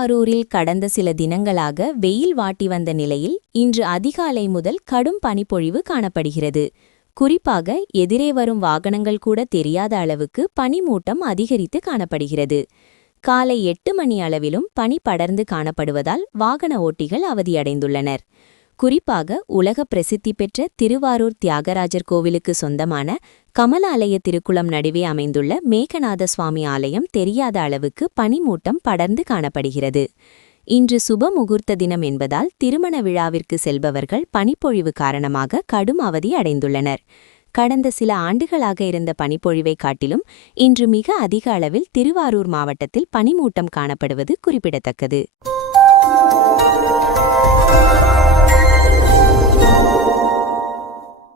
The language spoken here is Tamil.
திருவாரூரில் கடந்த சில தினங்களாக வெயில் வாட்டி வந்த நிலையில் இன்று அதிகாலை முதல் கடும் பனிப்பொழிவு காணப்படுகிறது. குறிப்பாக எதிரே வரும் வாகனங்கள் கூட தெரியாத அளவுக்கு பனிமூட்டம் அதிகரித்து காணப்படுகிறது. காலை 8 மணி அளவிலும் பனி படர்ந்து காணப்படுவதால் வாகன ஓட்டிகள் அவதியடைந்துள்ளனர். குறிப்பாக உலக பிரசித்தி பெற்ற திருவாரூர் தியாகராஜர் கோவிலுக்கு சொந்தமான கமலாலய திருக்குளம் நடுவே அமைந்துள்ள மேகநாத சுவாமி ஆலயம் தெரியாத அளவுக்கு பனிமூட்டம் படர்ந்து காணப்படுகிறது. இன்று சுப முகூர்த்த தினம் என்பதால் திருமண விழாவிற்கு செல்பவர்கள் பனிப்பொழிவு காரணமாக கடும் அவதி அடைந்துள்ளனர். கடந்த சில ஆண்டுகளாக இருந்த பனிப்பொழிவை காட்டிலும் இன்று மிக அதிக அளவில் திருவாரூர் மாவட்டத்தில் பனிமூட்டம் காணப்படுவது குறிப்பிடத்தக்கது.